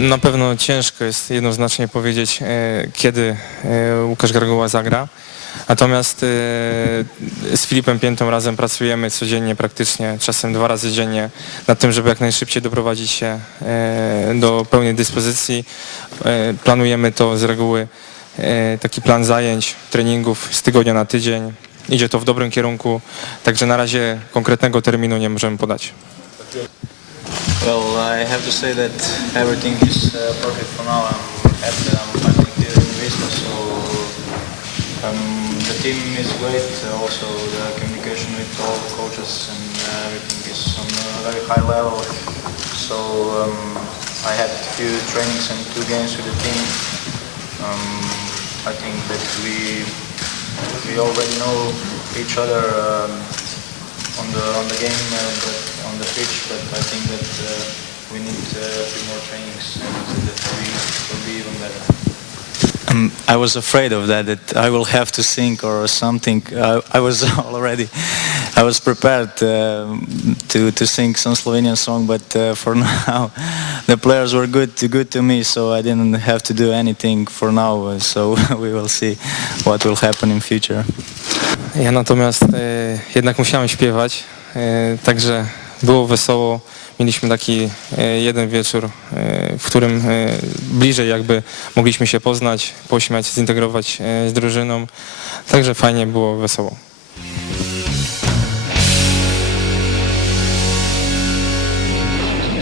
Na pewno ciężko jest jednoznacznie powiedzieć, e, kiedy e, Łukasz Gargoła zagra. Natomiast e, z Filipem Piętą razem pracujemy codziennie praktycznie, czasem dwa razy dziennie nad tym, żeby jak najszybciej doprowadzić się e, do pełnej dyspozycji. E, Planujemy to z reguły, e, taki plan zajęć, treningów z tygodnia na tydzień. Idzie to w dobrym kierunku, także na razie konkretnego terminu nie możemy podać. Well, I have to say that everything is uh, perfect for now. I'm happy that I'm finally here in Vista, so um, the team is great. Also, the communication with all the coaches and uh, everything is on a very high level. So um, I had a few trainings and two games with the team. Um, I think that we we already know each other. On the on the game, uh, but on the pitch. But I think that uh, we need uh, a few more trainings and that we will be even better. Um, I was afraid of that, that I will have to sing or something. I, I was already, I was prepared um, to, to sing some Slovenian song, but uh, for now, the players were good, to, good to me, so I didn't have to do anything for now. uh, So we will see what will happen in future. Ja natomiast e, jednak musiałem śpiewać, e, także było wesoło. Mieliśmy taki e, jeden wieczór, w którym bliżej jakby mogliśmy się poznać, pośmiać, zintegrować z drużyną. Także fajnie było, wesoło.